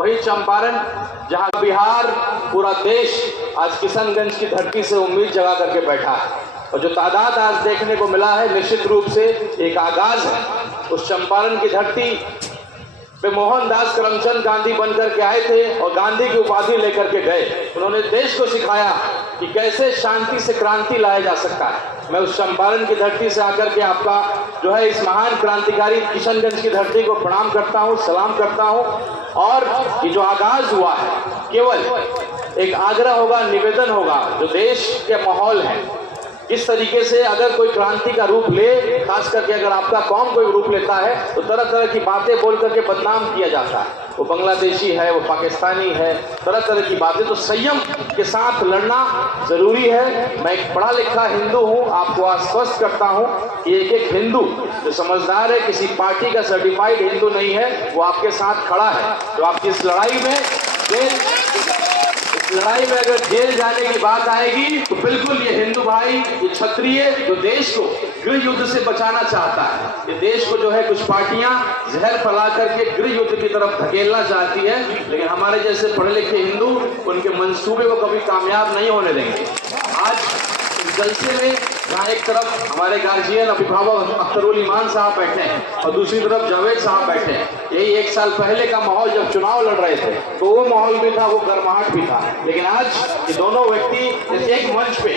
वही चंपारण जहां बिहार पूरा देश आज किशनगंज की धरती से उम्मीद जगा करके बैठा है, और जो तादाद आज देखने को मिला है निश्चित रूप से एक आगाज है। उस चंपारण की धरती पे मोहनदास करमचंद गांधी बनकर के आए थे और गांधी की उपाधि लेकर के गए। उन्होंने देश को सिखाया कि कैसे शांति से क्रांति लाया जा सकता है। मैं उस चंपारण की धरती से आकर के आपका जो है इस महान क्रांतिकारी किशनगंज की धरती को प्रणाम करता हूँ, सलाम करता हूँ। और ये जो आगाज हुआ है केवल एक आग्रह होगा, निवेदन होगा, जो देश के माहौल है इस तरीके से अगर कोई क्रांति का रूप ले, खास करके अगर आपका कौम कोई रूप लेता है तो तरह तरह की बातें बोल करके बदनाम किया जाता है। वो बांग्लादेशी है, वो पाकिस्तानी है, तरह तरह की बातें। तो संयम के साथ लड़ना जरूरी है। मैं एक पढ़ा लिखा हिंदू हूँ, आपको आश्वस्त करता हूँ कि एक एक हिंदू जो समझदार है, किसी पार्टी का सर्टिफाइड हिंदू नहीं है, वो आपके साथ खड़ा है। तो आपकी इस लड़ाई में अगर जेल जाने की बात आएगी तो बिल्कुल ये हिंदू भाई, ये क्षत्रिय जो देश को गृह युद्ध से बचाना चाहता है, ये देश को जो है कुछ पार्टियां जहर फैला करके गृह युद्ध की तरफ धकेलना चाहती है, लेकिन हमारे जैसे पढ़े लिखे हिंदू उनके मंसूबे को कभी कामयाब नहीं होने देंगे। आज इस जलसे में जहाँ एक तरफ हमारे गार्जियन अभिभावक अख्तरुल ईमान साहब बैठे हैं और दूसरी तरफ जावेद साहब बैठे हैं, यही एक साल पहले का माहौल जब चुनाव लड़ रहे थे तो वो माहौल भी था, वो गर्माहट भी था। लेकिन आज ये दोनों व्यक्ति एक मंच पे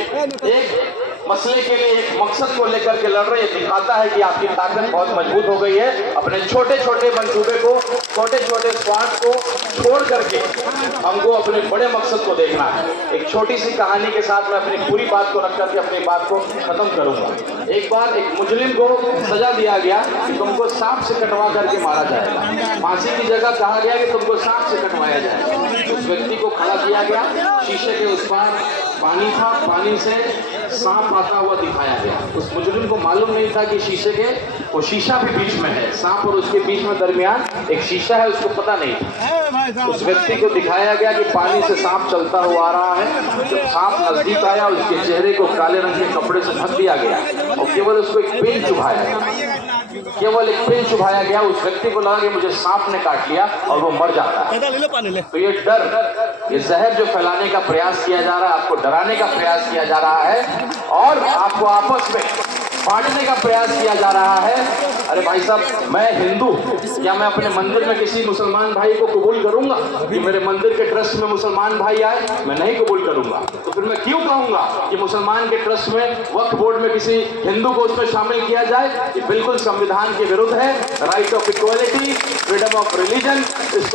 एक मसले के लिए, एक मकसद को लेकर के लड़ रहे हैं, दिखाता है कि आपकी ताकत बहुत मजबूत हो गई है। अपने छोटे छोटे मंसूबे को, छोटे छोटे स्वार्थ को छोड़ करके हमको अपने बड़े मकसद को देखना है। एक छोटी सी कहानी के साथ मैं अपनी पूरी बात को रख करके अपनी बात को खत्म करूंगा। एक बार एक मुजरिम को सजा दिया गया कि तुमको सांप से कटवा करके मारा जाएगा। फांसी की जगह कहा गया कि तुमको सांप से कटवाया जाएगा। उस व्यक्ति को खड़ा किया गया, शीशे के उस पार पानी था, पानी से सांप आता हुआ दिखाया गया। उस मुजरिम को मालूम नहीं था कि शीशे के वो शीशा भी बीच में है, सांप और उसके बीच में दरमियान एक शीशा है, उसको पता नहीं था। उस व्यक्ति को दिखाया गया कि पानी से सांप चलता हुआ आ रहा है। जब सांप नजदीक आया उसके चेहरे को काले रंग के कपड़े से ढक दिया गया और केवल उसको एक पेन चुभाया गया, केवल एक पेन चुभाया गया। उस व्यक्ति को लगा कि मुझे सांप ने काट लिया और वो मर जाता है। तो ये डर, ये जहर जो फैलाने का प्रयास किया जा रहा है, आपको डराने का प्रयास किया जा रहा है और आपको आपस में बांटने का प्रयास किया जा रहा है। अरे भाई साहब, मैं हिंदू, क्या मैं अपने मंदिर में किसी मुसलमान भाई को कबूल करूंगा कि मेरे मंदिर के ट्रस्ट में मुसलमान भाई आए? मैं नहीं कबूल करूंगा। तो फिर मैं क्यों कहूंगा कि मुसलमान के ट्रस्ट में, वक्फ बोर्ड में किसी हिंदू को उसमें शामिल किया जाए? ये बिल्कुल संविधान के विरुद्ध है। Right of equality, freedom of religion, इसको